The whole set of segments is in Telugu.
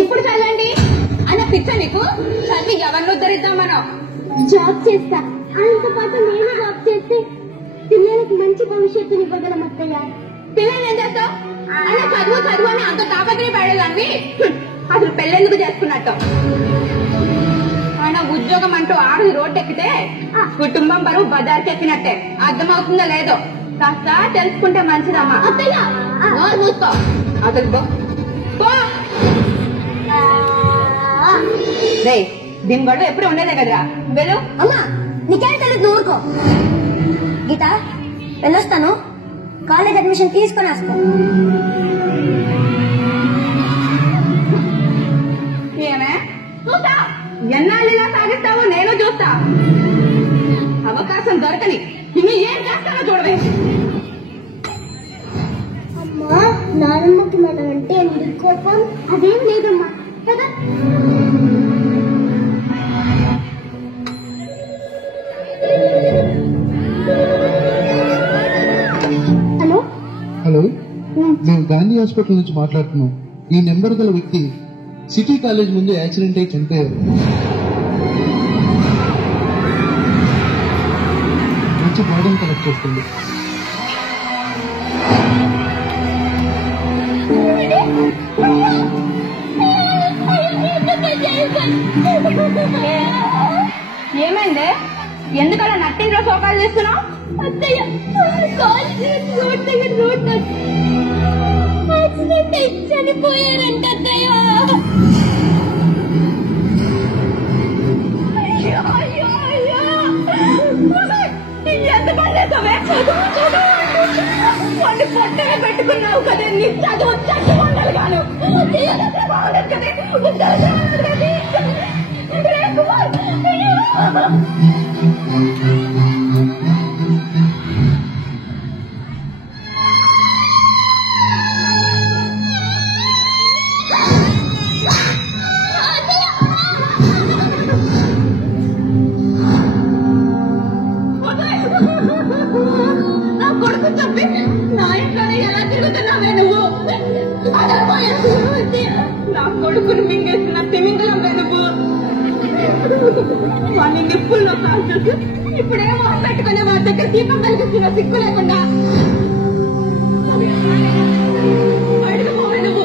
ఇప్పుడు చదవండి అన్న పిచ్చ నీకు చదివి ఎవరిని ఉద్ధరిద్దాం మనం. జాబ్ చేస్తా, ఆయనతో పాటు నేను జాబ్ చేస్తే పిల్లలకు మంచి భవిష్యత్తుని ఇవ్వగలం అత్తయ్య. పిల్లలు ఏం చేస్తావు? అలా చదువు చదువు అని అంత తాపత్రయ పడేదాన్ని అసలు పెళ్ళెందుకు చేసుకున్నట్టు. ఆయన ఉద్యోగం అంటూ ఆడది రోడ్డు ఎక్కితే కుటుంబం బరువు బజార్కి ఎక్కినట్టే. అర్థమవుతుందో లేదో కాస్త తెలుసుకుంటే మంచిదమ్మా. అత్తయ్య చూసుకో అసలు దీని గొడవ ఎప్పుడు ఉండేదే కదరా. వెళ్ళు. అమ్మా నీకేం తెలియదు, ఊరుకో. గీత వెళ్ళొస్తాను, కాలేజ్ అడ్మిషన్ తీసుకొని వస్తాను. ఏమే చూస్తా, ఎన్నాళ్ళు ఇలా సాగిస్తావో నేను చూస్తా. అవకాశం దొరకని ఇన్ని ఏం చేస్తానో చూడవే. అమ్మా నానమ్మకి మనం అంటే ఎందుకు కోపం? అదేం లేదమ్మా కదా. హలో హలో, మేము గాంధీ హాస్పిటల్ నుంచి మాట్లాడుతున్నాం. ఈ నెంబర్ గల వ్యక్తి సిటీ కాలేజ్ ముందు యాక్సిడెంట్ అయి చనిపోయారు. మంచి బాడీని కలెక్ట్ చేస్తుంది. ఏమైంది? ఎందుకలా నట్టింట్లో సోకాలు చేస్తున్నావు? అత్తయ్య రోడ్ దగ్గర రోడ్ యాక్సిడెంట్ అయి చనిపోయారంట అత్తయ్య. ఎంత పడేసావే? వాళ్ళు పొట్టగా పెట్టుకున్నావు కదా, నీ చదువు చదువు ఉండాలి కాను. బాగుండదు కదా. నా కొడుకు చెప్పి నా ఇంట్లోనే ఎలా తిరుగుతున్నావే నువ్వు? నా కొడుకుని మింగేసిన తిమింగలవే నువ్వు. వాడిని నిప్పుల్లో కాల్చేసి ఇప్పుడేమో పెట్టుకునే వారి దగ్గర దీపం కలిగిస్తున్న సిగ్గు లేకుండా బయటకు పోవే నువ్వు.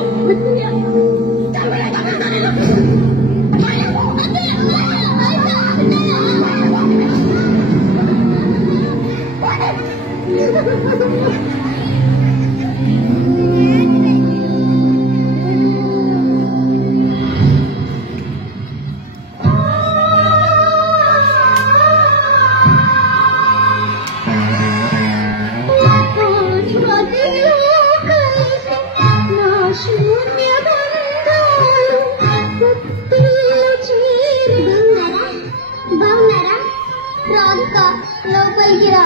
లోపలికి రా.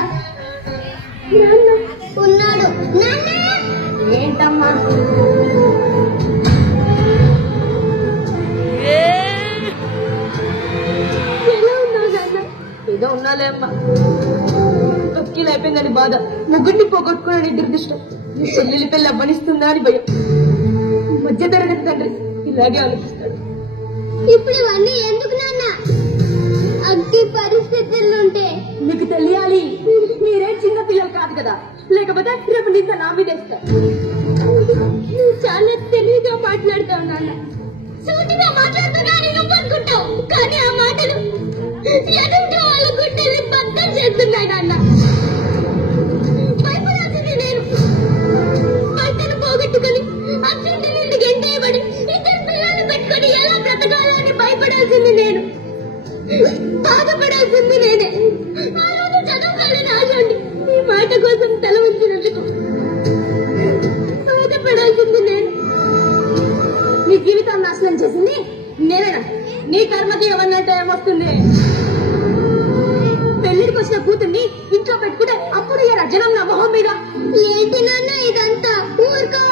ఉన్నాడు. ఏంటమ్మా? ఎలా ఉన్నావు నాన్న? ఏదో ఉన్నాలే అమ్మా. తొక్కిలు అయిపోయిందని బాధ, ముగ్గురిని పోగొట్టుకుని దురదృష్టం, చెల్లెలి పెళ్లి అవ్వనిస్తుందా అని భయం. మధ్య తరగతి తండ్రి ఇలాగే ఆలోచిస్తాడు. ఇప్పుడు ఇవన్నీ ఎందుకు నాన్న? అగ్గి పరిస్థితులుంటే మీకు తెలియాలి. మీరే చిన్న పిల్లలు కాదు కదా, లేకపోతే రేపు నింద నా మీద వేస్తారు. నువ్వు చాలా తెలివిగా మాట్లాడతావు నాన్న. సూటిగా మాట్లాడుతున్నాను నువ్వు అనుకుంటావు, కానీ ఆ మాటలు ఎదుటి వాళ్ళ గుండెల్ని బద్దం చేస్తున్నాయి నాన్న. భయపడాల్సింది నేను. భర్తను పోగొట్టుకుని అత్యంత నుండి గెంటేయబడి ఇద్దరు పిల్లలు పెట్టుకుని ఎలా బ్రతకాలని భయపడాల్సింది నేను. బాధపడాల్సింది నేనే. ఆ రోజు చదువుకోవాలని ఆశ ఉండి ఈ మాట కోసం తల ఉంచినందుకు బాధపడాల్సింది నేను. నీ జీవితం నాశనం చేసింది నేనేనా? నీ కర్మకి ఎవరినంటే ఏమొస్తుంది? పెళ్లిడికి వచ్చిన కూతుర్ని ఇంట్లో పెట్టుకుంటే అప్పుడు ఈ రజనం నా మొహం మీద. ఏంటి నాన్న ఇదంతా? ఊరుకో.